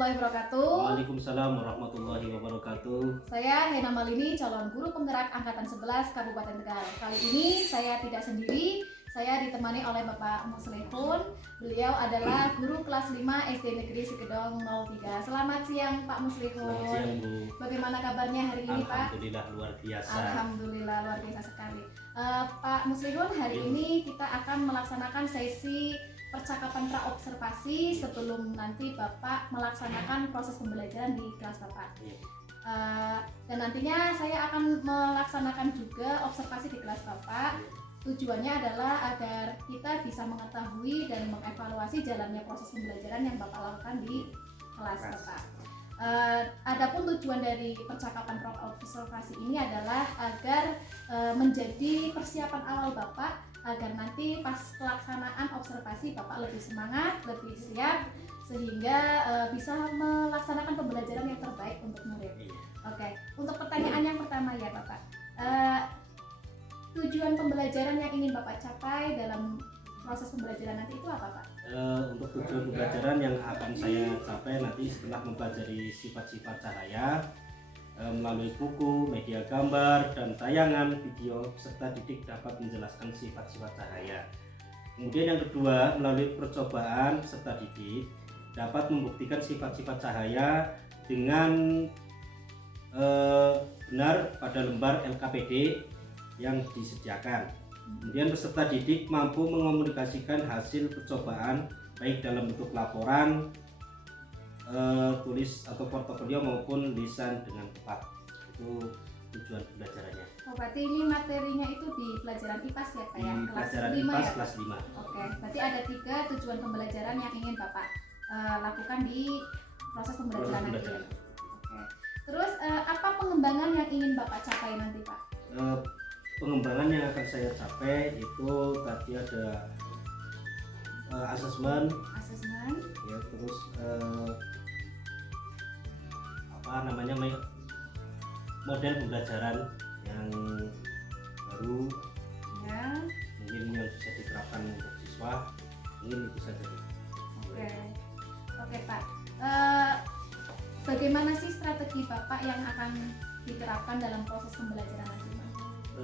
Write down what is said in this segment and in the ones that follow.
warahmatullahi wabarakatuh. Waalaikumsalam warahmatullahi wabarakatuh. Saya Hena Malini, calon guru penggerak angkatan 11 Kabupaten Tegal. Kali ini saya tidak sendiri, saya ditemani oleh Bapak Muslihun. Beliau adalah guru kelas 5 SD Negeri Sigedong 03. Selamat siang Pak Muslihun. Selamat siang Bu. Bagaimana kabarnya hari ini Pak? Alhamdulillah luar biasa. Alhamdulillah luar biasa sekali. Pak Muslihun, hari ini kita akan melaksanakan sesi percakapan praobservasi sebelum nanti Bapak melaksanakan proses pembelajaran di kelas Bapak. Dan nantinya saya akan melaksanakan juga observasi di kelas Bapak. Tujuannya adalah agar kita bisa mengetahui dan mengevaluasi jalannya proses pembelajaran yang Bapak lakukan di kelas Bapak. Adapun tujuan dari percakapan praobservasi ini adalah agar menjadi persiapan awal Bapak agar nanti pas pelaksanaan observasi Bapak lebih semangat, lebih siap sehingga bisa melaksanakan pembelajaran yang terbaik untuk murid. Oke, untuk pertanyaan yang pertama ya Bapak, tujuan pembelajaran yang ingin Bapak capai dalam proses pembelajaran nanti itu apa Pak? Untuk tujuan pembelajaran yang akan saya capai nanti setelah mempelajari sifat-sifat cahaya melalui buku, media gambar, dan tayangan video serta didik dapat menjelaskan sifat-sifat cahaya. Kemudian yang kedua, melalui percobaan serta didik dapat membuktikan sifat-sifat cahaya dengan benar pada lembar LKPD yang disediakan. Kemudian peserta didik mampu mengomunikasikan hasil percobaan baik dalam bentuk laporan, tulis atau portofolio maupun lisan dengan tepat. Itu tujuan pembelajarannya. Oh, berarti ini materinya itu di pelajaran IPAS ya Pak ya? Di Kelas pelajaran 5 IPAS ya? kelas 5. Oke, berarti ada 3 tujuan pembelajaran yang ingin Bapak lakukan di proses pembelajaran nanti. Oke. Terus apa pengembangan yang ingin Bapak capai nanti Pak? Pengembangan yang akan saya capai itu tadi ada asesmen, ya, terus model pembelajaran yang baru, Ya. mungkin yang bisa diterapkan untuk siswa, ini itu saja. Oke Pak. Bagaimana sih strategi Bapak yang akan diterapkan dalam proses pembelajaran nanti Pak?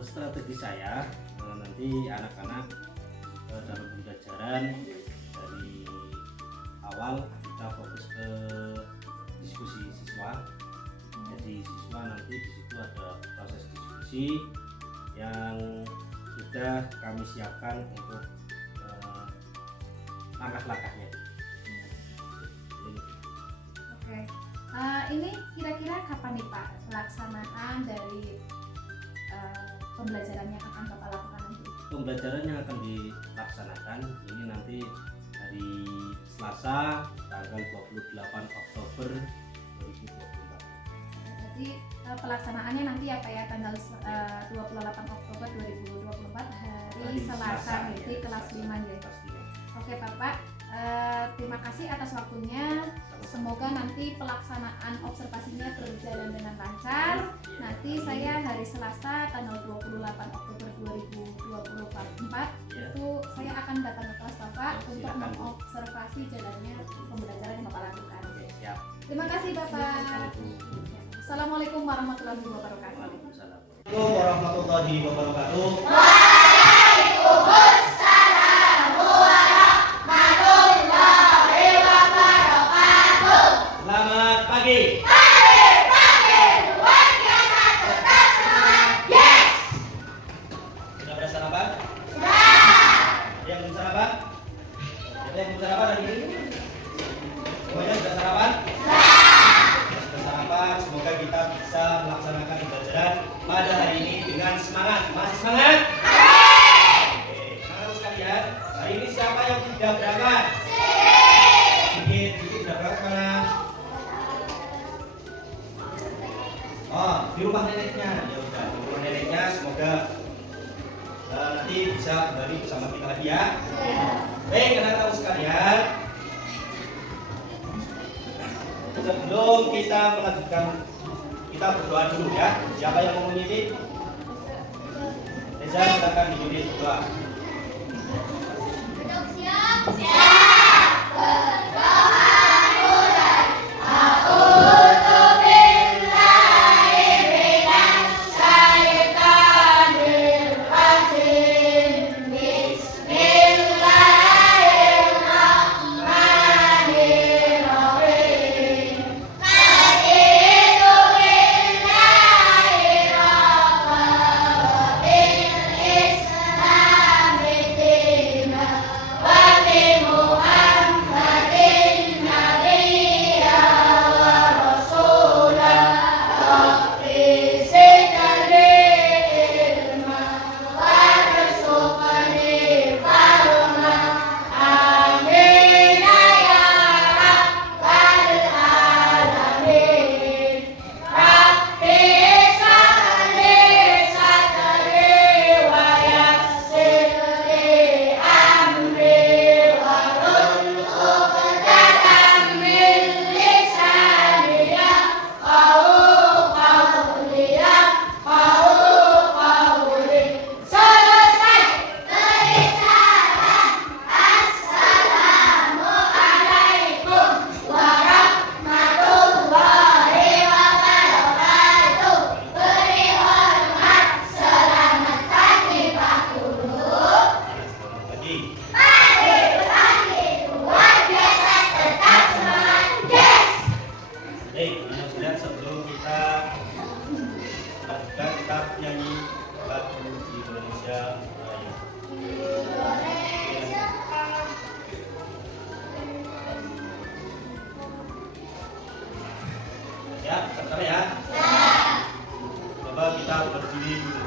Strategi saya nanti anak-anak dalam pembelajaran dari awal kita fokus ke diskusi siswa. Jadi siswa nanti di situ ada proses diskusi yang sudah kami siapkan untuk langkah-langkahnya. Oke. Ini kira-kira kapan nih Pak pelaksanaan dari pembelajaran yang akan Bapak lakukan nanti? Pembelajaran yang akan dilaksanakan ini nanti hari Selasa tanggal 28 Oktober 2024. Jadi pelaksanaannya nanti ya Pak ya tanggal 28 Oktober 2024 hari Selasa di kelas 5 ya. Oke Bapak, terima kasih atas waktunya. Semoga nanti pelaksanaan observasinya berjalan dengan lancar. Nanti saya hari Selasa tanggal 28 Oktober 2024 itu saya akan datang ke kelas Bapak untuk mengobservasi jalannya pembelajaran yang Bapak lakukan. Terima kasih Bapak. Assalamualaikum warahmatullahi wabarakatuh. Waalaikumsalam warahmatullahi wabarakatuh. Selamat pagi. Sudah pada sarapan? Sudah. Yang belum sarapan? Ada yang belum sarapan hari ini? Semuanya sudah sarapan? Sudah sarapan. Semoga kita bisa melaksanakan pembelajaran pada hari ini dengan semangat. Masih semangat? Oke, anak-anak sekalian, hari ini siapa yang tidak berangkat? Sedikit tidak berangkat mana? Oh, di rumah neneknya. Ya udah, di rumah neneknya. Semoga nanti bisa kembali bersama kita lagi ya. Baik, anak-anak sekalian. Sebelum kita melanjutkan, kita berdoa dulu ya. Siapa yang mau memimpin? Reza, silakan dipimpin berdoa. Siap. Berdoa mulai. Ya, sebentar ya. Coba kita berdiri dulu.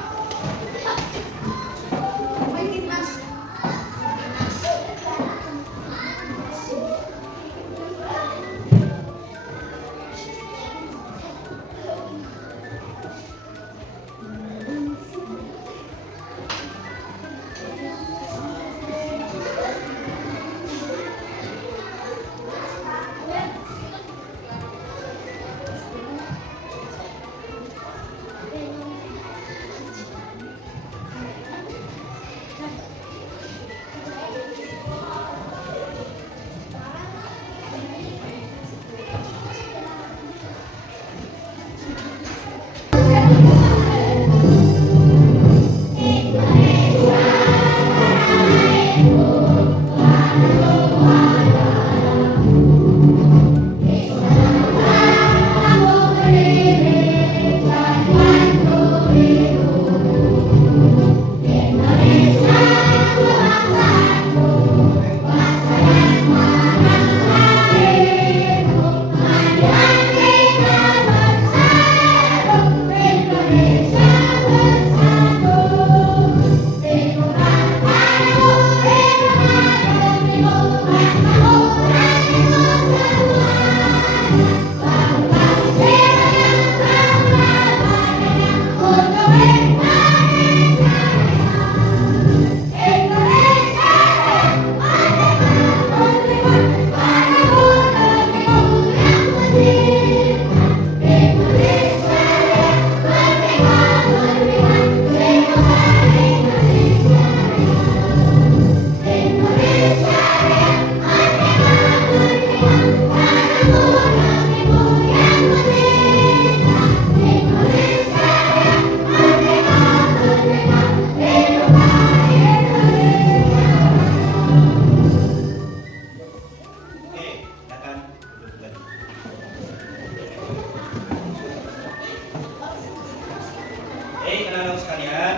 anak-anak sekalian,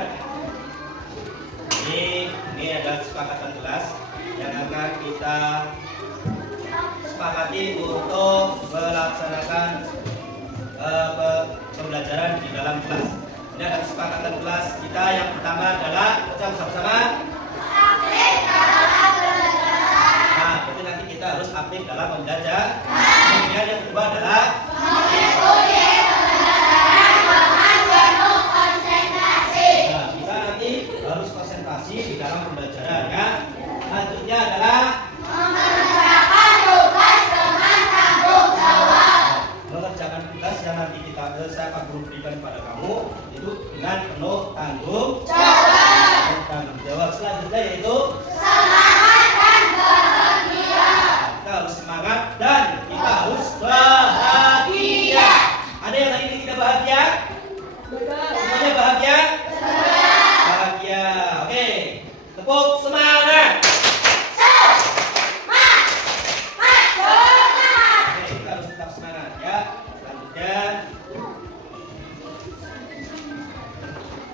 ini adalah kesepakatan kelas yang akan kita sepakati untuk melaksanakan pembelajaran di dalam kelas. Ini adalah kesepakatan kelas kita. Yang pertama adalah ucap bersama-sama. Nah, berarti nanti kita harus aktif dalam belajar. Kemudian yang kedua adalah kita nanti harus konsentrasi di dalam pembelajaran ya. Selanjutnya adalah mengerjakan tugas yang nanti saya akan berikan kepada kamu itu dengan penuh tanggung jawab. Selanjutnya yaitu kita harus semangat dan kita harus bahagia. Ada yang lagi tidak bahagia? Semuanya bahagia? Bahagia. Oke, tepuk semangat. Oke, kita harus tetap semangat ya. Selanjutnya,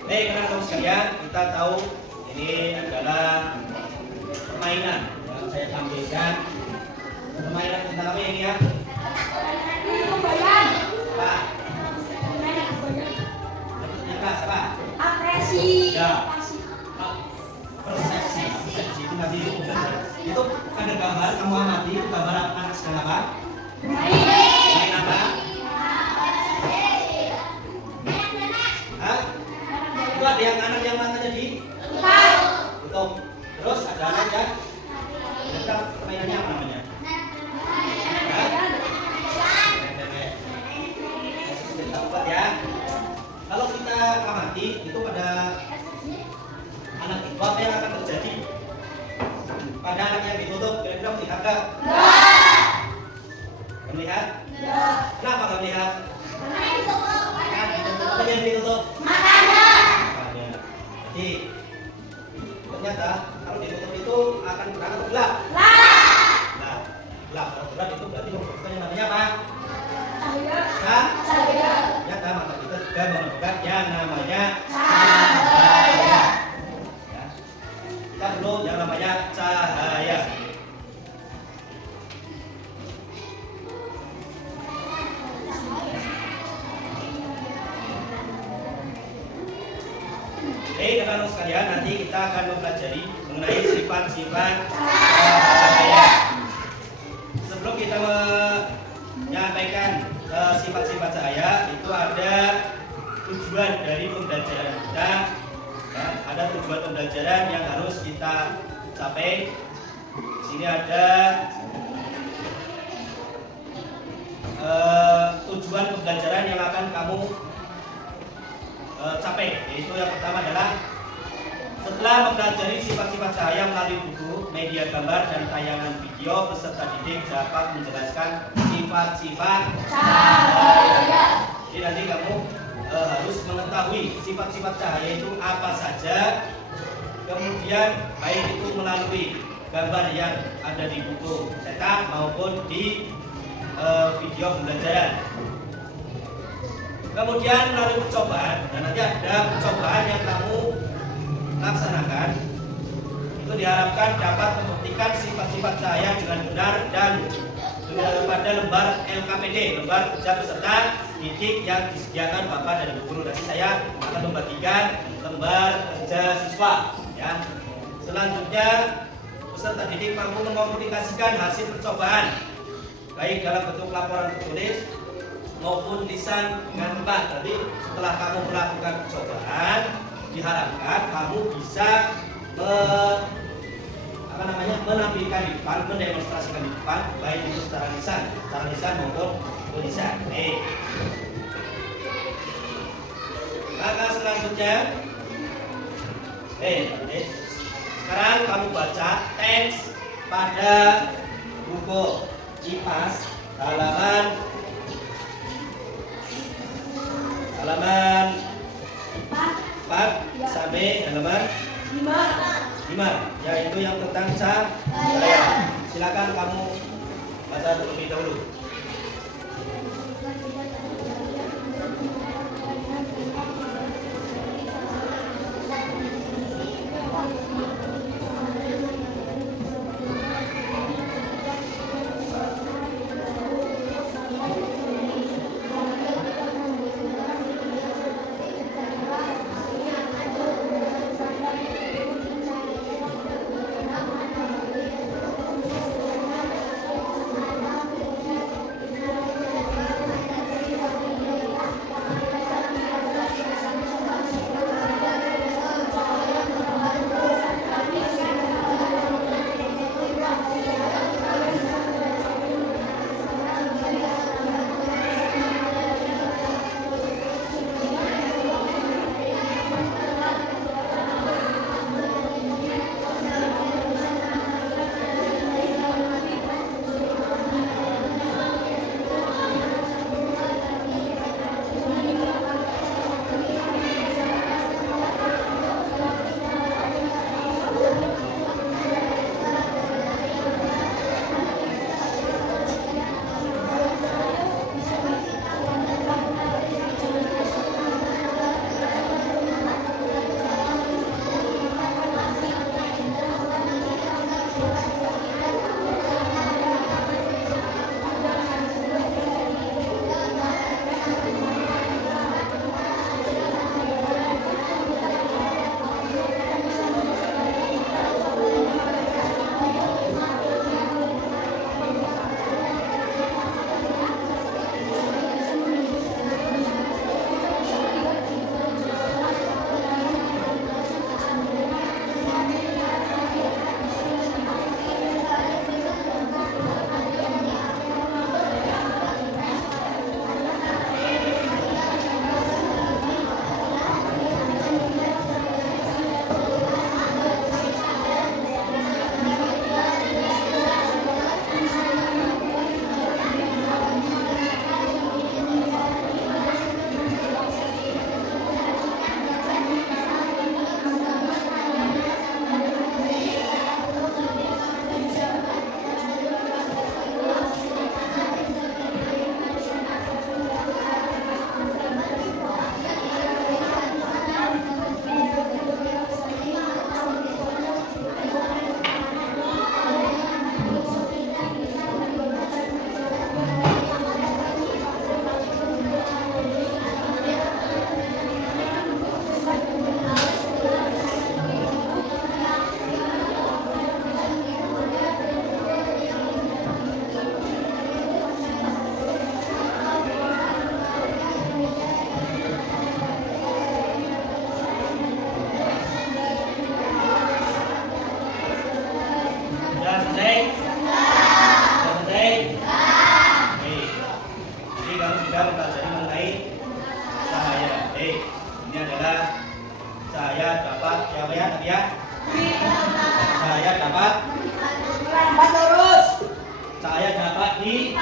baik teman-teman sekalian, kita tahu ini adalah permainan yang saya tampilkan. Permainan tentang apa ini ya? Apa? Apa? Ya. Persepsi itu tadi itu ada gambar, kamu amati itu gambar anak sedang apa? Main apa? Hah? Itu ada yang anak yang mana tadi? Itu. Terus ada anak yang kita permainannya apa namanya? Kita buat ya. Kalau kita amati itu pada anak itu apa yang akan terjadi? Pada anak yang ditutup, kira-kira melihat nggak? Melihat? Kenapa nggak melihat? Apa yang ditutup? Makanya. Jadi ternyata kalau ditutup itu akan terang atau gelap? Gelap. Kalau gelap itu berarti membutuhkan yang namanya apa? Ternyata mata kita juga menemukan yang namanya cahaya. Ya. kita perlu yang namanya cahaya. Oke, teman-teman sekalian, nanti kita akan mempelajari mengenai sifat-sifat cahaya. Sebelum kita menyampaikan sifat-sifat cahaya, itu ada tujuan dari pembelajaran kita. Ya, ada tujuan pembelajaran yang harus kita capai. Di sini ada tujuan pembelajaran yang akan kamu capai, yaitu yang pertama adalah setelah mempelajari sifat-sifat cahaya melalui buku, media gambar, dan tayangan video, peserta didik dapat menjelaskan sifat-sifat cahaya. Jadi nanti kamu harus mengetahui sifat-sifat cahaya itu apa saja, kemudian baik itu melalui gambar yang ada di buku cetak maupun di video pembelajaran. Kemudian melalui percobaan, dan nanti ada percobaan yang kamu laksanakan, itu diharapkan dapat membuktikan sifat-sifat cahaya dengan benar dan pada lembar LKPD, lembar kerja peserta didik yang disediakan Bapak dan Ibu guru. Nanti saya akan membagikan lembar kerja siswa. Ya. Selanjutnya peserta didik mampu mengkomunikasikan hasil percobaan baik dalam bentuk laporan tertulis maupun lisan dengan tepat. Jadi setelah kamu melakukan percobaan, diharapkan kamu bisa menampilkan di depan, mendemonstrasikan di depan, baik itu secara lisan maupun tulisan. Maka selanjutnya, sekarang kamu baca teks pada buku IPAS halaman 4 sampai halaman 5, yaitu yang tentang cahaya. Silakan kamu baca terlebih dahulu. Cahaya dapat merambat lurus. Cahaya dapat di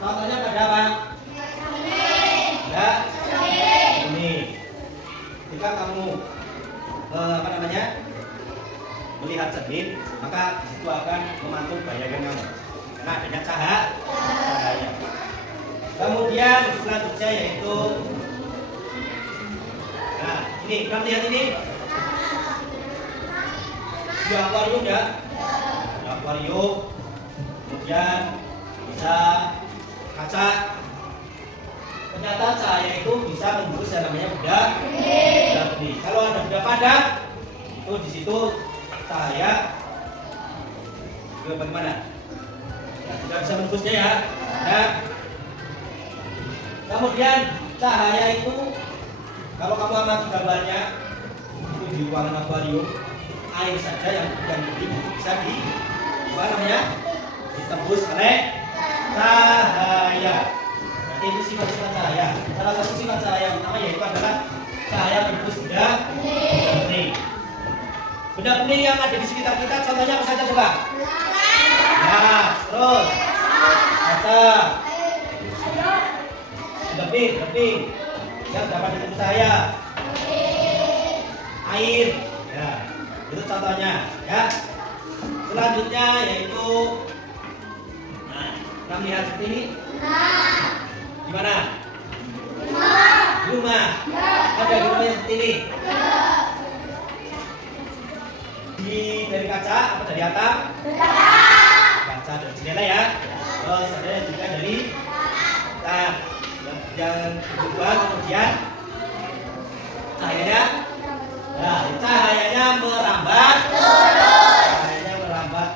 contohnya pada apa? Ya, ini. Jika kamu melihat cermin, maka itu akan memantul bayangan kamu karena adanya cahaya. Kemudian selanjutnya yaitu, nah ini, kamu lihat ini di akuarium ya, di akuarium. Kemudian bisa kaca. Ternyata cahaya itu bisa menembus yang namanya benda bening. Kalau ada benda padat, itu di situ cahaya bagaimana? Ya, tidak bisa menembusnya ya. Nah, kemudian cahaya itu kalau kamu amati gambarnya itu di ruangan akuarium, air saja yang bisa ditembus oleh cahaya. Berarti itu sifat-sifat cahaya. Salah satu sifat cahaya yang utama yaitu adalah cahaya menembus benda bening. Benda bening yang ada di sekitar kita contohnya apa saja coba? Nah, terus kaca, lebih yang dapat ditembus cahaya, air, ya itu contohnya ya. Selanjutnya yaitu, nah, kita lihat seperti ini. Di mana? Rumah. Ada di rumah yang seperti ini. Dari kaca apa dari atap? Kaca dari jendela ya. Terus ada juga dari atap. Yang kedua kemudian cahayanya, nah, cahayanya merambat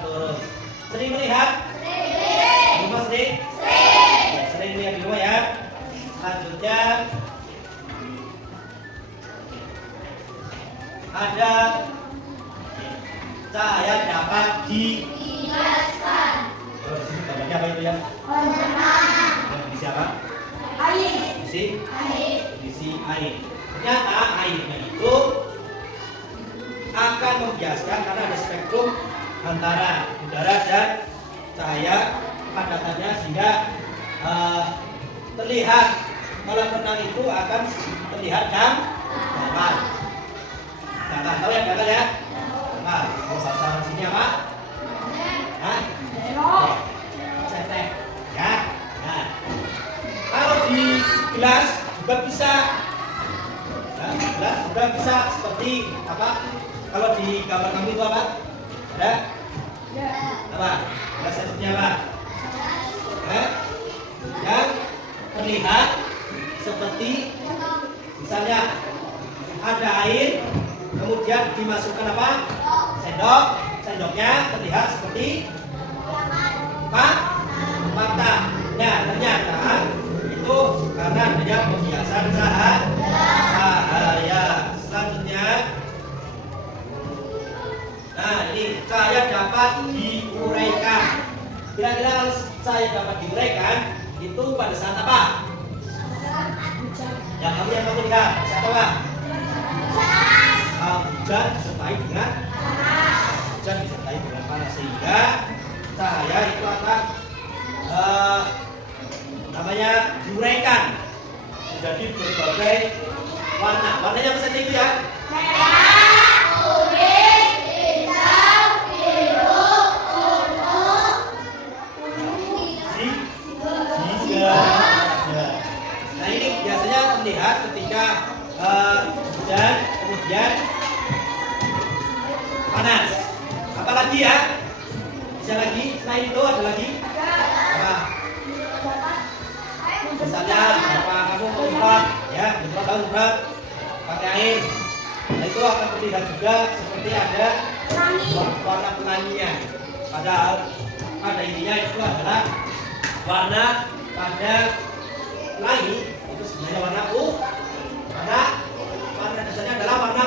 lurus. Sering melihat? Rumah sering lihat di rumah ya. Selanjutnya ada cahaya dapat dibiaskan. Kalau di sini gambarnya apa itu ya? Isi apa? Isi air. Ternyata airnya itu akan membiaskan karena ada spektrum antara udara dan cahaya padatannya sehingga terlihat kolam renang itu akan terlihat dangkal. Tahu ya dangkal ya? Dangkal. Kalau bahasa sini apa? Cetek. Ya. Nah, kalau di gelas juga bisa. Nah, gelas juga bisa seperti apa? Kalau di gambar kamu itu apa? Ada? Apa? Gelas seperti apa? Yang terlihat seperti misalnya ada air, kemudian dimasukkan apa? Sendoknya terlihat seperti mata. Nah, ternyata itu karena adanya pembiasan cahaya. Selanjutnya, nah ini cahaya dapat diuraikan. Kira-kira kalau cahaya dapat diuraikan itu pada saat apa? Ya, yang kamu lihat saat apa? Hujan disertai dengan panas sehingga cahaya itu akan diuraikan menjadi berbagai warna. Warnanya apa saja itu ya? Merah, kuning, hijau, biru, ungu, jingga. Nah ini biasanya terlihat ketika hujan kemudian panas. Apalagi ya? Bisa lagi? Selain itu ada lagi? Apa? Misalnya apa kamu menyemprot ya, menyemprot pakai air. Nah itu akan terlihat juga seperti ada warna pelanginya. Padahal pada intinya itu adalah warna pada pelangi itu sebenarnya warna warna dasarnya adalah warna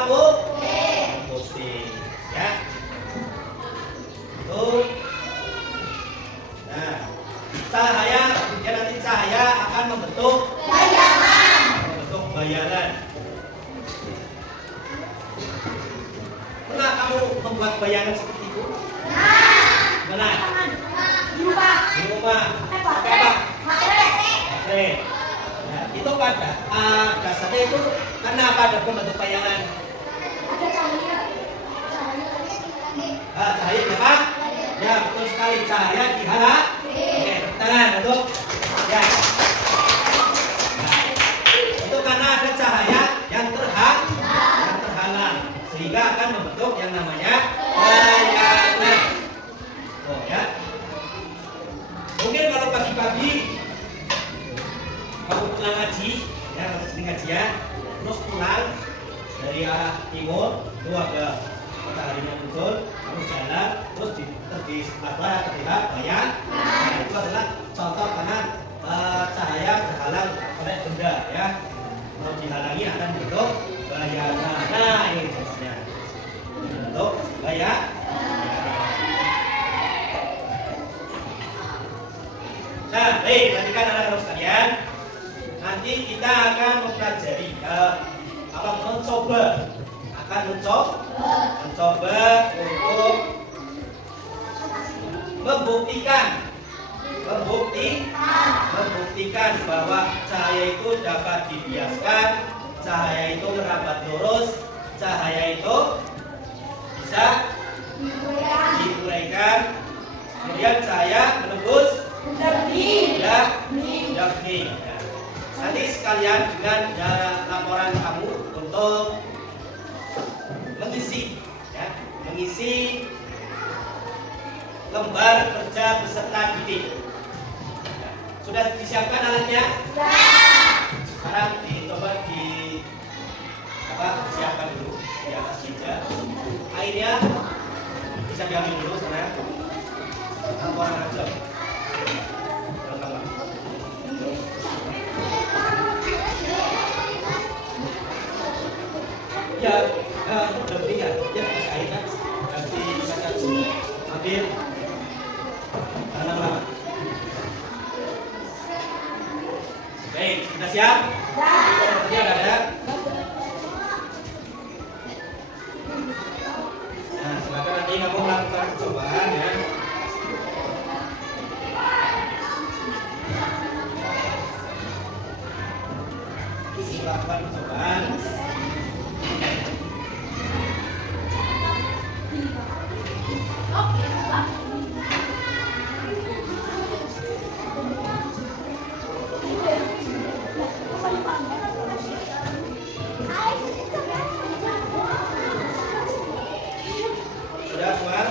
putih ya. Tuh. Nah, cahaya kemudian nanti cahaya akan membentuk bayangan. kamu membuat bayangan seperti itu? Mana? Di rumah. Pakai apa? Baterai. Nah, itu pada dasarnya itu karena apa ada pembentuk bayangan? Cahaya apa? Ya, betul sekali, cahaya dihalang. Oke, tangan untuk ya. Nah, itu karena ada cahaya yang terhalang sehingga akan membentuk yang namanya bayangan. Oh ya. Mungkin kalau pagi-pagi kamu pulang ngaji, ya sering ngaji ya, terus pulang dari arah timur, itu ada mataharinya muncul, kamu jalan, terus di sebelah terlihat bayangan. Nah, itu adalah contoh karena cahaya terhalang oleh benda ya. Kalau dihalangi akan bentuk bayangan. Nah ini jenisnya bentuk bayangan. Nah, baik, perhatikan anak-anak sekalian. Nanti kita akan mempelajari mencoba untuk membuktikan bahwa cahaya itu dapat dibiaskan, cahaya itu merambat lurus, cahaya itu bisa diuraikan, kemudian cahaya menembus jernih. Nanti sekalian dengan laporan kamu untuk mengisi lembar kerja beserta didik. Sudah disiapkan alatnya? Sekarang dicoba disiapkan dulu di atas meja. Airnya bisa diambil dulu sana. Laporan aja. Ya, udah beri ya, airnya nanti bisa ambil lama-lama. Baik, sudah siap? Tadi ada. Nah, silakan nanti kamu melakukan percobaan ya. Lakukan percobaan. Sudah semua?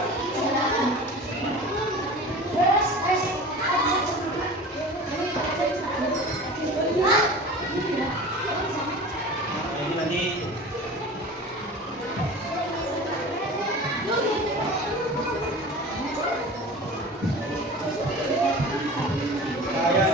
Ini nanti saya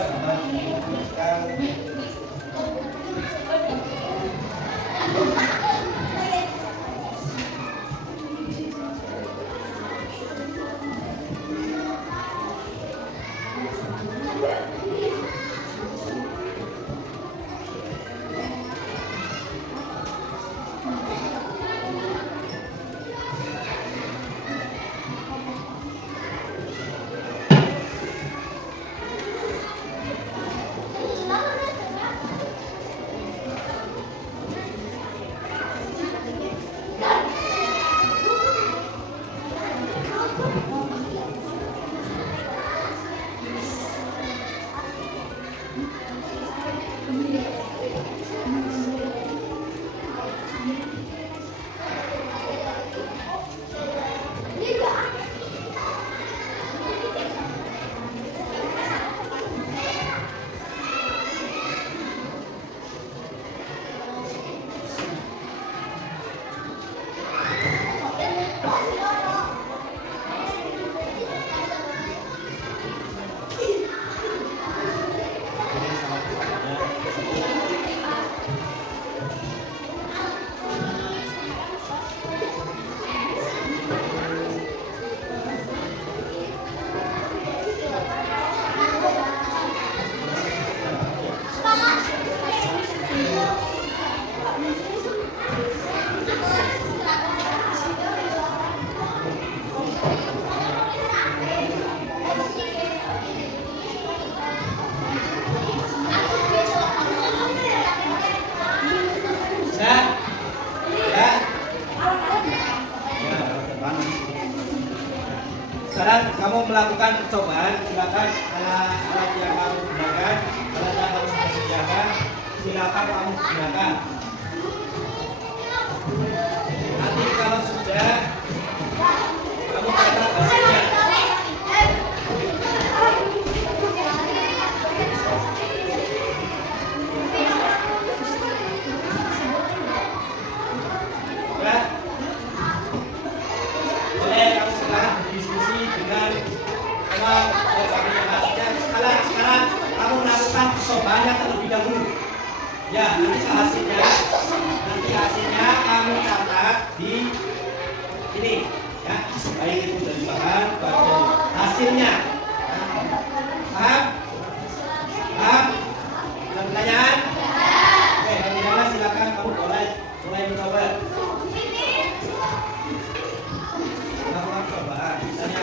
Sekarang kamu melakukan percobaan. Silakan alat yang kamu gunakan, alat yang kamu sediakan, silakan kamu gunakan. Nanti kalau sudah kamu catat hasilnya. Ya. Boleh kamu sekarang berdiskusi dengan sekarang kamu melakukan percobaan terlebih dahulu. Ya, nanti hasilnya kamu catat di sini. Ya, baik itu dari bahan hasilnya. Paham? Paham? Ada pertanyaan? Oke, kalau tidak silakan kamu mulai mencoba. Melakukan percobaan. Misalnya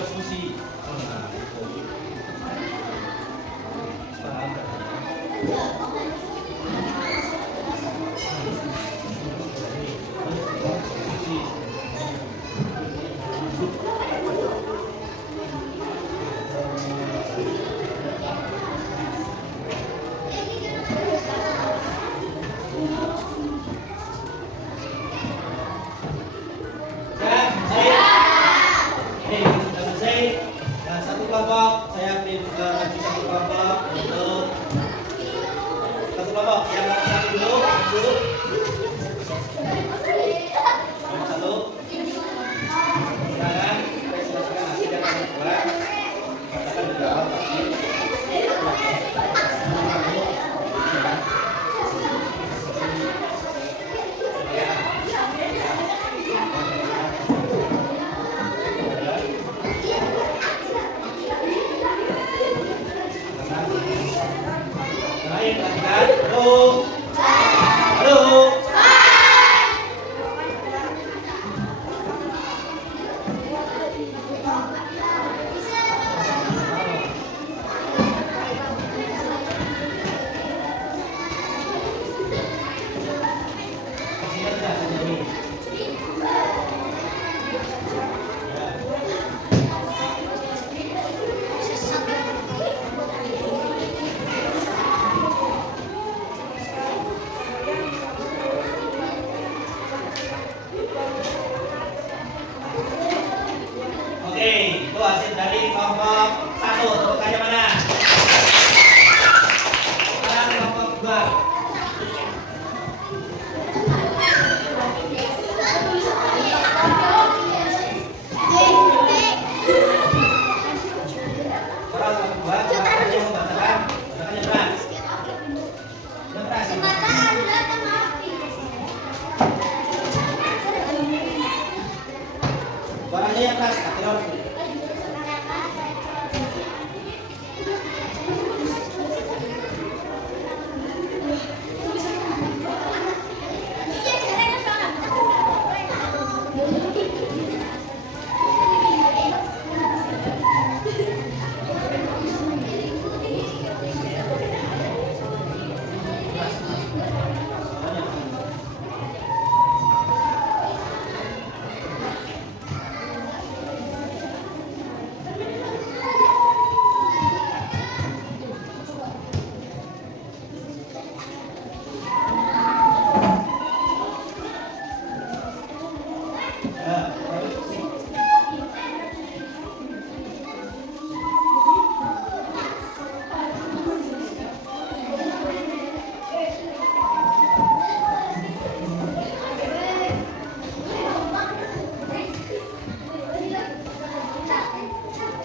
diskusi. kelompok, saya beri maju satu kelompok untuk satu kelompok yang satu dulu, maju. Nomor satu. Silakan, silakan nanti dia akan buat. Katakan di awal pasti. Lain perhatikan. Halo. Halo. Oke, itu hasil dari kelompok 1. Tepuk tangan mana? Sekarang kelompok 2. Sekarang kelompok 2, silakan yang membacakan. Silakan yang keras. Yang keras. Suaranya yang keras, Kak Tiror.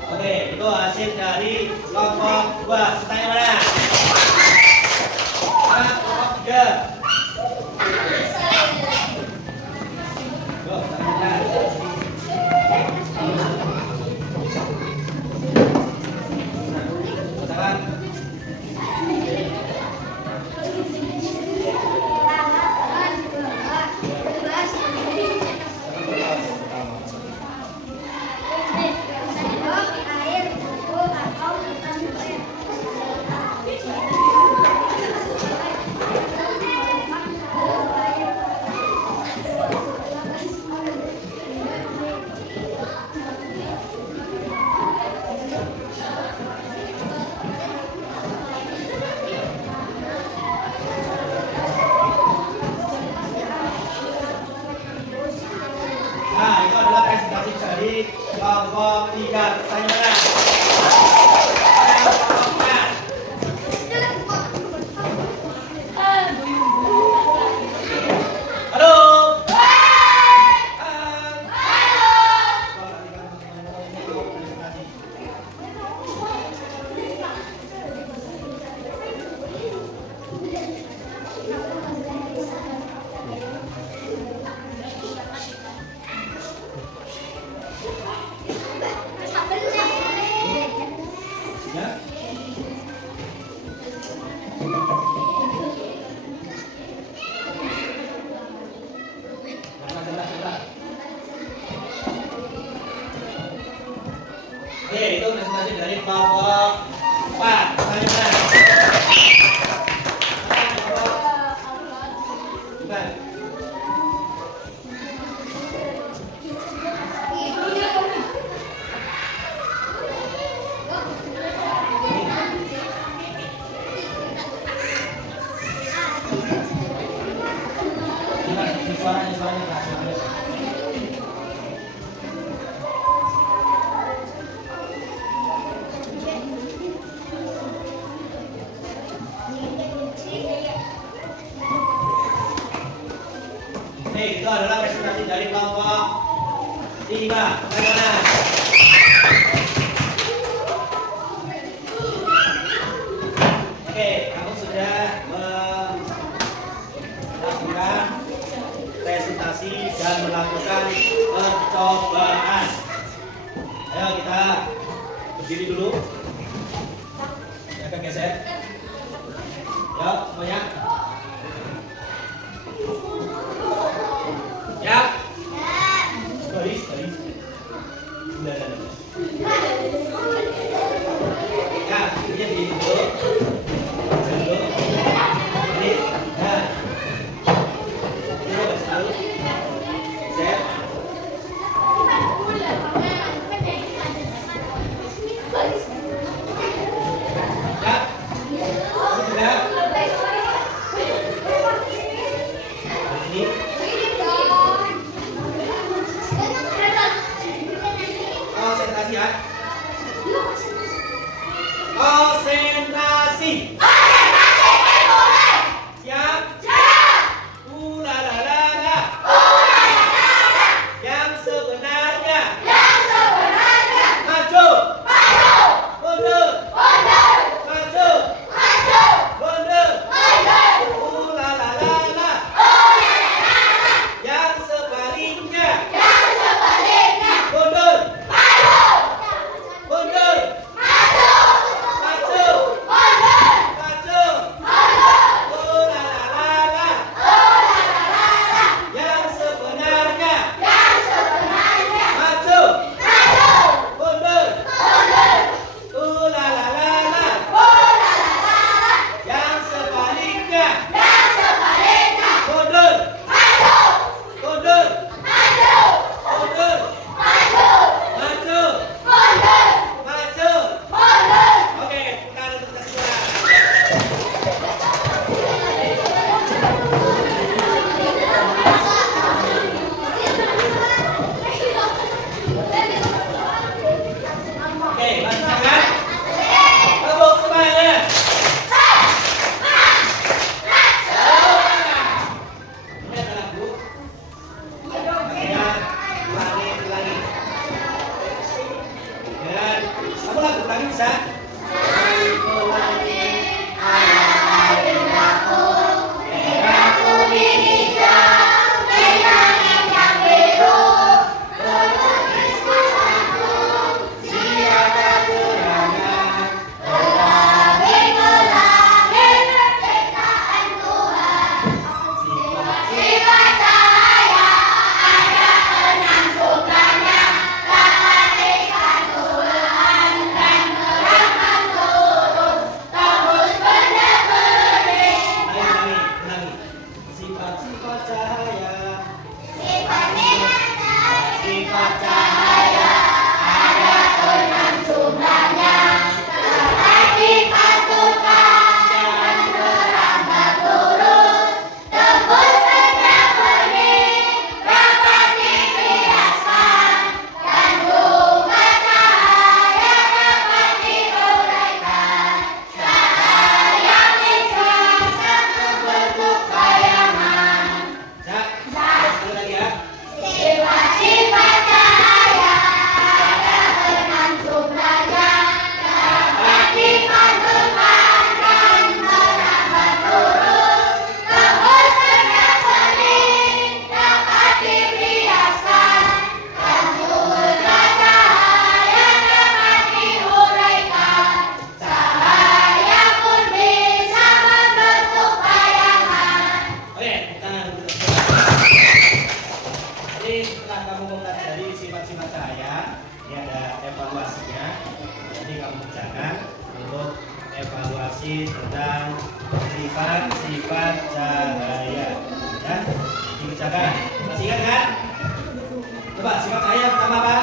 Oke, itu hasil dari kelompok 2. Setanya mana? Kelompok 3. Loh, setanya mana? Katakan. Nah, itu adalah presentasi dari kelompok 3. Tanya mana? Kelompok 4. Halo. Ya. Oke, itu presentasi dari kelompok 4. Tanya mana? Bukan. Suaranya keras. Oke, itu adalah presentasi dari kelompok 5. Bagaimana? Oke, kamu sudah melakukan presentasi dan melakukan percobaan. Ayo kita berdiri dulu. Ya, geser. Ya, semuanya. Ya. Baris. Sudah. Ya, ini begini dulu. Dulu. Ini. Nah. Dulu, dulu. Set. Ya. Sudah. Ini. Konsentrasi ya. Konsentrasi. Siap. Ulalalala. Yang sebenarnya. Maju. Mundur. Maju. Mundur. Ulalalala. Yang sebaliknya. Mundur. Mundur. Maju. Maju. Ulalalala. Yang sebenarnya. Maju. Mundur. Ulalalala. Yang sebaliknya. Mundur. Mundur. Mundur. Maju. Maju. Oke, kita untuk kesimpulan. Oke, masih semangat? Tepuk semangat. Ini ada lagu. Makanya ulangi. Dan kamu lagu bisa? Ulangi. Sifat-sifat cahaya. Sifat cahaya. Sekali lagi ya. Sifat-sifat cahaya ada enam jumlahnya, dapat dipantulkan dan merambat lurus, tembus setiap benih, dapat dibiaskan, dan juga cahaya dapat diuraikan. Cahaya pun bisa membentuk bayangan. Oke, kita jadi setelah kamu mempelajari sifat-sifat cahaya, ini ada evaluasinya. Jadi kamu kerjakan untuk evaluasi tentang sifat-sifat cahaya. Ya, dikerjakan. Masih ingat kan? Coba sifat cahaya pertama apa?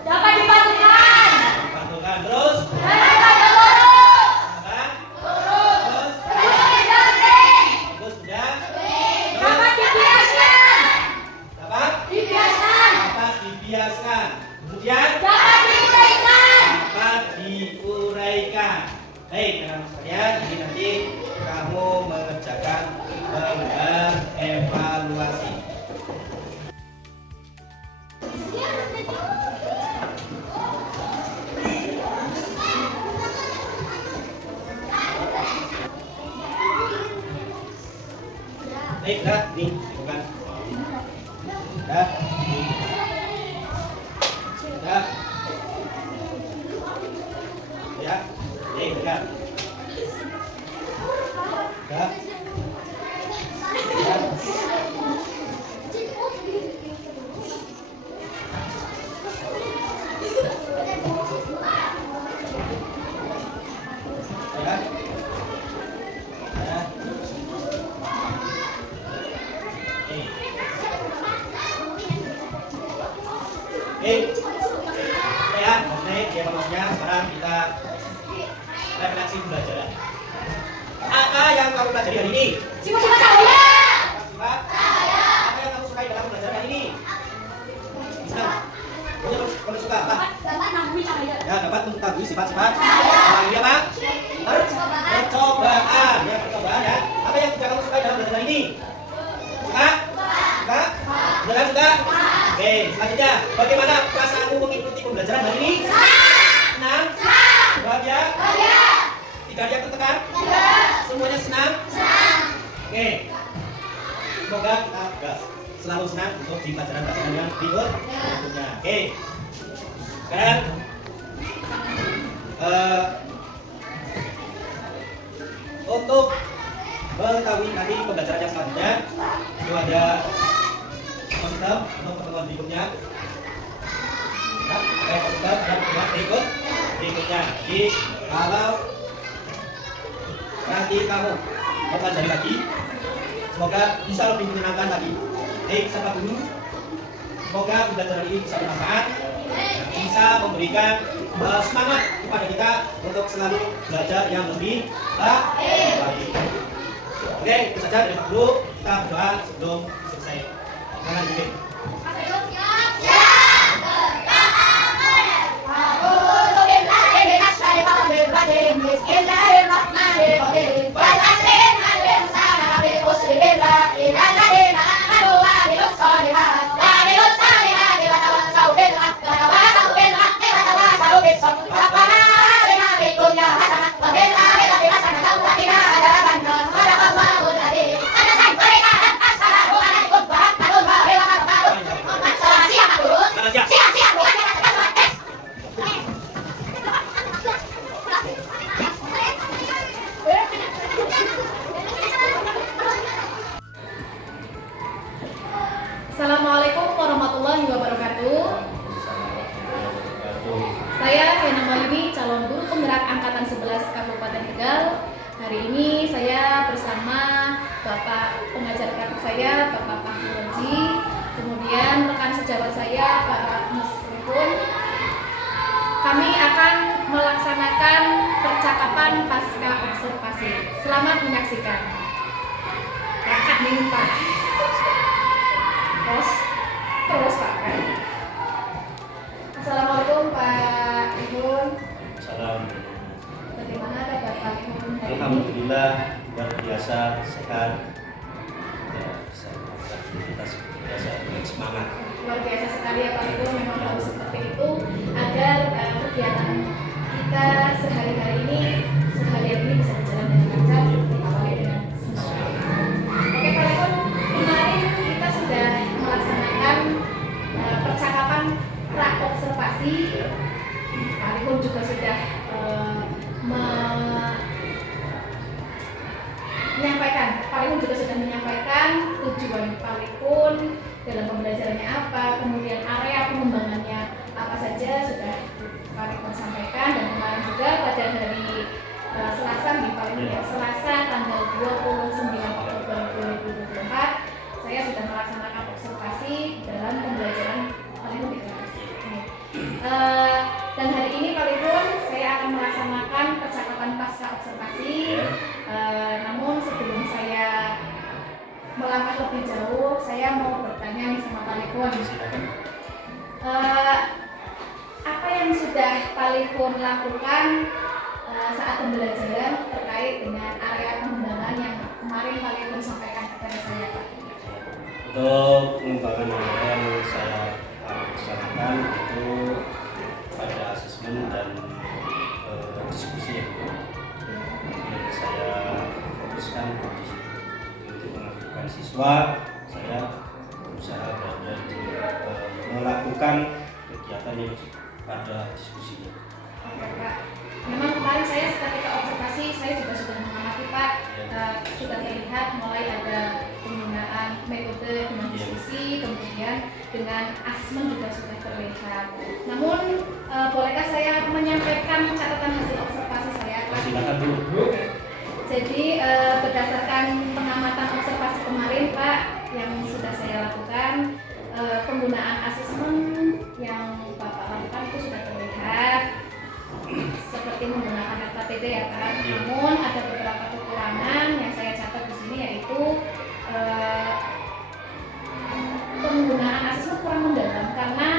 Dapat dipantulkan. Pantulkan terus. Dapat lurus. Apa? Lurus. Terus sudah. Dapat dibiaskan. Dapat Dibiaskan. dibiaskan. Kemudian Dapat diuraikan. dapat diuraikan. Baik, teman sekalian, ini nanti kamu mengerjakan evaluasi. Baik, dah, ini bukan. Dah, ini. Dah. Ya, ini bukan. Dah. Dah. Ya. Ya. Ya, ya maksudnya sekarang kita refleksi pembelajaran. Apa yang kamu pelajari hari ini? Sifat-sifat cahaya. Sifat. Apa yang kamu sukai dalam pembelajaran hari ini? Senang. Kamu suka apa? Dapat mengetahui cahaya. Ya, dapat mengetahui sifat-sifat. Ini apa? Percobaan. Ya, percobaan ya. Apa yang tidak kamu sukai dalam pembelajaran ini? Suka? Suka? Beneran suka? Oke, selanjutnya, bagaimana perasaanmu mengikuti pembelajaran hari ini? Senang? Bahagia? Tidak ada yang tertekan? Semuanya senang? Oke. Semoga kita juga selalu senang untuk di pelajaran-pelajaran yang berikutnya. Oke. Sekarang untuk mengetahui nanti pembelajaran yang selanjutnya itu ada konsep untuk pertemuan berikutnya. Ada konsep dan pertemuan berikutnya. Jadi kalau nanti kamu mau pelajari lagi, semoga bisa lebih menyenangkan lagi. Sapa dulu. Semoga pembelajaran ini bisa bermanfaat, bisa memberikan semangat kepada kita untuk selalu belajar yang lebih baik. Oke, itu saja dari Pak Guru. Kita berdoa sebelum selesai. Jangan bikin. Assalamualaikum warahmatullahi wabarakatuh. Saya Hena Malini, calon guru penggerak angkatan 11 Kabupaten Tegal. Hari ini saya bersama Bapak pengajar praktik saya, Bapak Pak Muroji, kemudian rekan sejawat saya, Bapak Musrifun. Kami akan melaksanakan percakapan pasca observasi. Selamat menyaksikan. Kakak nih Pak. Terus Pak. Assalamualaikum Pak Ibun. Salam. Bagaimana kabar Pak Ibun? Alhamdulillah luar biasa sehat. Ya, aktivitas biasa dengan semangat. Luar biasa sekali ya Pak Ibun. Memang harus seperti itu agar kegiatan kita sehari-hari ini bisa berjalan dengan lancar, diawali dengan semangat. Oke Pak Ibun, kemarin kita sudah melaksanakan percakapan pra-observasi. Pak Ibun juga sudah menyampaikan tujuan Pak Ibun dalam pembelajarannya apa, kemudian area pengembangannya apa saja sudah Pak Ibun sampaikan. Dan kemarin juga pada hari Selasa nih Pak Ibun ya, Selasa tanggal 29 Oktober 2024 saya sudah melaksanakan observasi dalam pembelajaran Pak Ibun di kelas. Dan hari ini Pak Ibun saya akan melaksanakan percakapan pasca observasi. Namun sebelum saya melangkah lebih jauh, saya mau bertanya nih sama Pak Ibun. Apa yang sudah Pak Ibun lakukan saat pembelajaran terkait dengan area pengembangan yang kemarin Pak Ibun sampaikan kepada saya Pak? Untuk pengembangan yang saya laksanakan itu pada asesmen dan diskusi yang saya fokuskan di situ untuk melakukan rekan siswa, saya berusaha berada melakukan kegiatan yang pada diskusinya. Oke, Pak. Memang kemarin saya ketika observasi saya juga sudah mengamati Pak, sudah terlihat mulai ada penggunaan metode dengan diskusi, kemudian dengan asesmen juga sudah terlihat. Namun bolehkah saya menyampaikan catatan hasil observasi saya Pak? Silakan dulu. Jadi berdasarkan pengamatan observasi kemarin Pak yang sudah saya lakukan, penggunaan asesmen yang Bapak lakukan itu sudah terlihat seperti menggunakan RKTD ya Pak. Namun ada beberapa kekurangan yang saya catat di sini, yaitu penggunaan asesmen kurang mendalam karena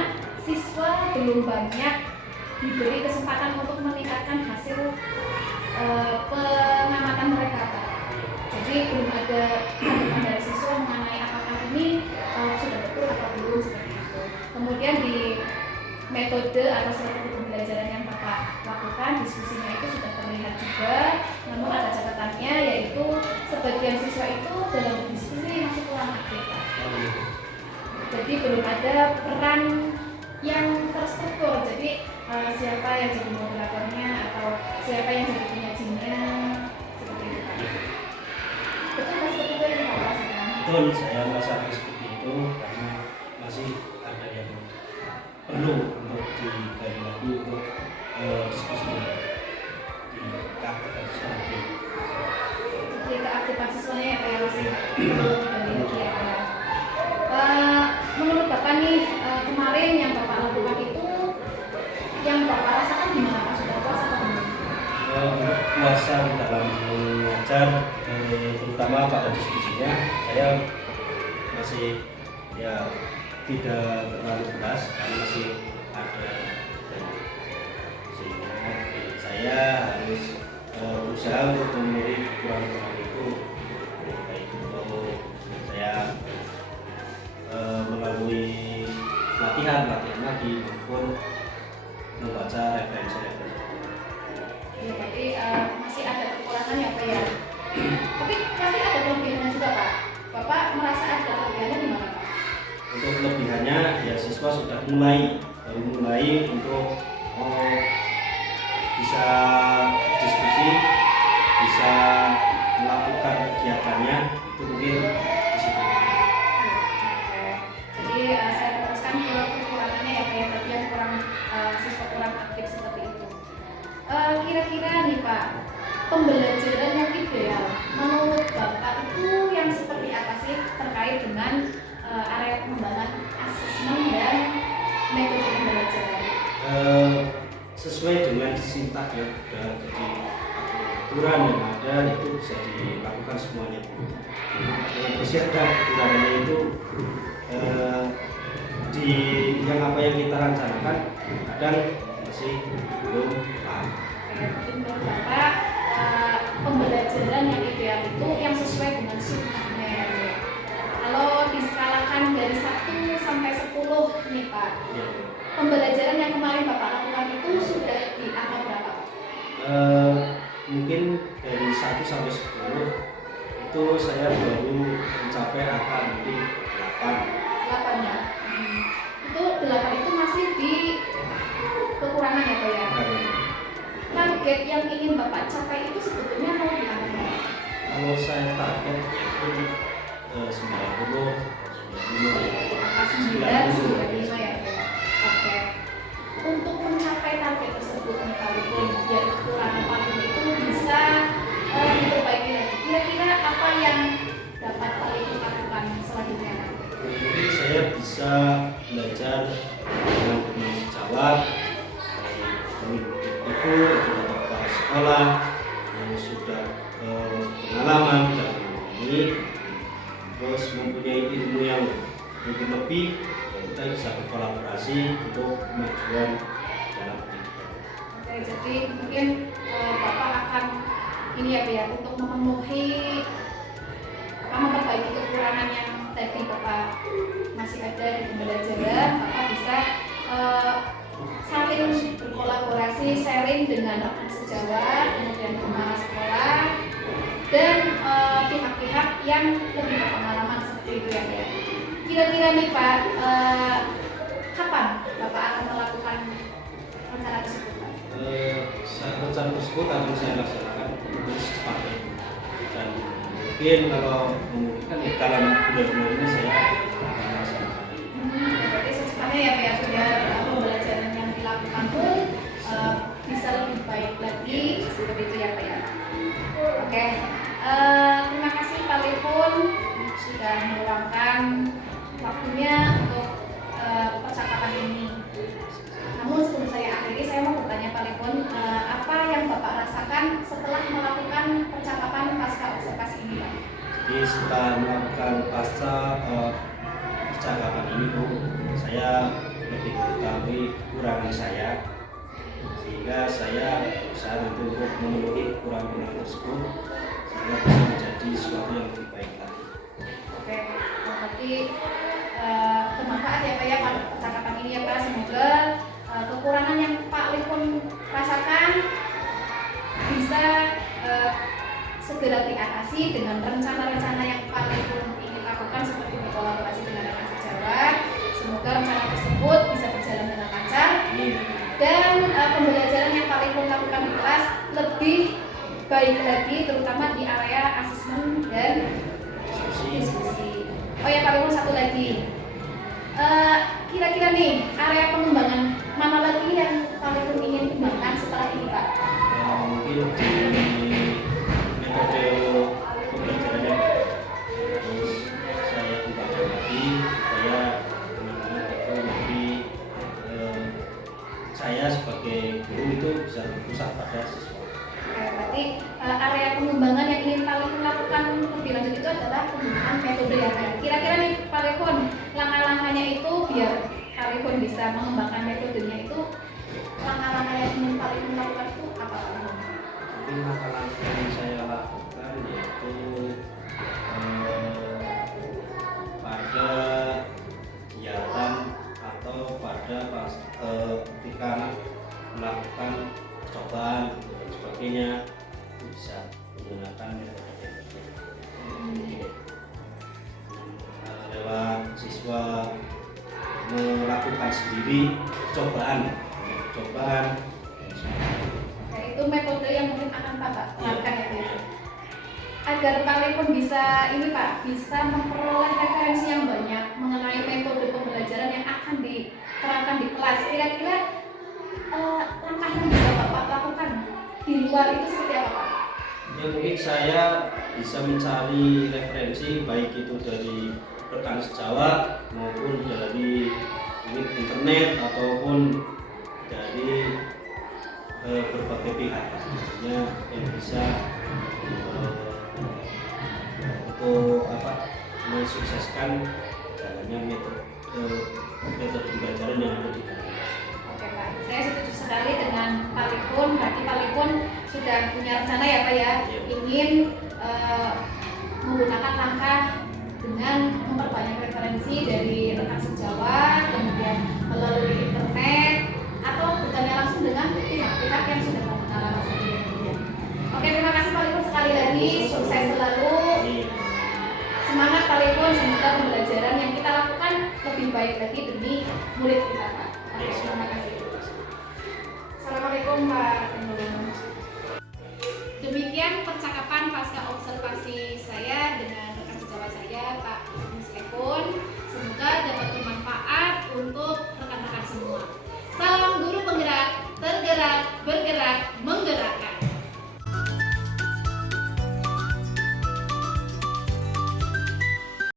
siswa belum banyak diberi kesempatan untuk meningkatkan hasil pengamatan mereka Pak. Jadi belum ada tanggapan dari siswa mengenai apakah ini sudah betul atau belum seperti itu. Kemudian di metode atau strategi pembelajaran yang Bapak lakukan, diskusinya itu sudah terlihat juga. Namun ada catatannya, yaitu sebagian siswa itu dalam diskusi masih kurang aktif Pak. Jadi belum ada peran yang terstruktur. Jadi siapa yang jadi moderatornya atau siapa yang jadi penyajinya, seperti itu Pak. Betul Pak, seperti itu yang Bapak rasakan? Betul, saya merasakan seperti itu karena masih ada yang perlu untuk digali lagi untuk diskusinya di keaktifan siswa. Jadi keaktifan siswanya ya Pak yang masih perlu dari lagi ya Pak. Menurut Bapak nih, kemarin yang Bapak lakukan itu yang Bapak rasakan gimana Pak? Sudah puas atau belum? Untuk puasa dalam mengajar, terutama pada diskusinya, saya masih ya tidak terlalu puas karena masih ada, sehingga saya harus berusaha untuk memenuhi kekurangan itu, baik untuk saya melalui latihan lagi maupun membaca referensi-referensi. Ya, berarti masih ada kekurangan ya Pak ya. Tapi pasti ada kelebihannya juga Pak. Bapak merasa ada kelebihannya di mana Pak? Untuk kelebihannya ya siswa sudah mulai untuk bisa diskusi, bisa melakukan kegiatannya, itu mungkin di situ. Jadi saya teruskan ke kekurangannya ya Pak ya, tadi yang kurang siswa kurang aktif seperti itu. Kira-kira nih Pak, pembelajaran yang ideal menurut Bapak itu yang seperti apa sih terkait dengan area pengembangan asesmen dan metode pembelajaran? Sesuai dengan sintak ya, jadi aturan yang ada itu bisa dilakukan semuanya. Masih ada kekurangannya itu di yang apa yang kita rencanakan kadang masih belum paham. Menurut Bapak pembelajaran yang ideal itu yang sesuai dengan sintaknya ya. Kalau diskalakan dari 1 sampai 10 nih Pak, pembelajaran yang kemarin Bapak lakukan itu sudah di angka berapa Pak? Mungkin dari 1 sampai 10 itu saya baru mencapai angka mungkin 8. 8 ya. Itu 8 itu masih di kekurangan ya Pak ya. Target yang ingin Bapak capai itu sebetulnya mau di angka berapa? Kalau saya target itu 90, 95 ya Pak. Oke. Untuk mencapai target tersebut nih Pak, biar kekurangan Pak itu bisa diperbaiki lagi. Kira-kira apa yang dapat Pak Ibu lakukan selanjutnya? mungkin saya bisa belajar dengan kondisi jawab itu kepada kepala sekolah yang sudah pengalaman dan ini terus mempunyai ilmu yang mungkin lebih, dan kita bisa berkolaborasi untuk kemajuan dalam pendidikan. Oke, jadi mungkin Bapak akan ini ya Pak ya, untuk memenuhi memperbaiki kekurangan yang tadi Bapak masih ada di pembelajaran, Bapak bisa saling berkolaborasi, sharing dengan rekan sejawat, kemudian kepala sekolah, dan pihak-pihak yang lebih berpengalaman seperti itu ya Pak. Kira-kira nih Pak, kapan Bapak akan melakukan rencana tersebut Pak? Rencana tersebut akan saya laksanakan untuk secepatnya, dan mungkin kalau memungkinkan ya dalam bulan-bulan ini saya akan melaksanakan. Berarti secepatnya ya Pak ya, sudah pembelajaran yang dilakukan pun bisa lebih baik lagi seperti itu ya Pak ya. Oke, terima kasih Pak Lipun sudah meluangkan waktunya untuk percakapan ini. Namun sebelum saya akhiri, saya mau bertanya Pak Lipun, apa yang Bapak rasakan setelah melakukan percakapan pasca observasi ini Pak? Jadi setelah melakukan pasca percakapan ini Bu, saya lebih mengetahui kekurangan saya, sehingga saya berusaha nanti untuk memenuhi kekurangan tersebut sehingga bisa menjadi sesuatu yang lebih baik lagi. Oke, berarti bermanfaat ya Pak ya percakapan ini ya Pak. Semoga kekurangan yang Pak Lipun rasakan bisa segera diatasi dengan rencana-rencana yang Pak Lipun ingin lakukan seperti berkolaborasi dengan rekan sejawat. Semoga rencana tersebut bisa berjalan dengan lancar dan pembelajaran yang Pak Lipun lakukan di kelas lebih baik lagi, terutama di area asesmen dan diskusi. Oh ya Pak Lipun, satu lagi. Kira-kira nih area pengembangan mana lagi yang Pak Lipun ingin kembangkan setelah ini Pak? Mungkin di metode pembelajarannya harus saya kembangkan lagi supaya teman-teman itu lebih saya sebagai guru itu bisa berpusat pada siswa. Oke, berarti area pengembangan yang ingin Pak Lipun lakukan lebih lanjut itu adalah penggunaan metode ya Pak. Kira-kira nih Pak Lipun, langkah-langkahnya itu biar Pak Lipun bisa mengembangkan metodenya itu, langkah-langkah yang ingin Pak Lipun lakukan itu apa Pak Lipun? Mungkin langkah-langkah yang saya lakukan yaitu pada kegiatan atau pada ketika melakukan percobaan dan sebagainya bisa menggunakan metode lewat siswa melakukan sendiri percobaan dan sebagainya. Nah, itu metode yang mungkin akan Bapak terapkan ya Pak. Iya. Agar Pak Lipun bisa ini Pak, bisa memperoleh referensi yang banyak mengenai metode pembelajaran yang akan diterapkan di kelas. Kira-kira langkah yang bisa Bapak lakukan di luar itu seperti apa Pak? Ya mungkin saya bisa mencari referensi baik itu dari rekan sejawat maupun dari internet ataupun dari berbagai pihak yang bisa untuk mensukseskan jalannya metode pembelajaran yang ada di dalam kelas. Oke Pak, saya setuju sekali dengan Pak Lipun. Berarti Pak Lipun sudah punya rencana ya Pak ya, ingin menggunakan langkah dengan memperbanyak referensi dari rekan sejawat, kemudian melalui internet atau bertanya langsung dengan pihak-pihak yang sudah mengenal masalah ini. Oke, terima kasih Pak Lipun sekali lagi, sukses selalu. Semangat Pak Lipun, semoga pembelajaran yang kita lakukan lebih baik lagi demi murid kita Pak. Oke, terima kasih. Assalamualaikum Pak.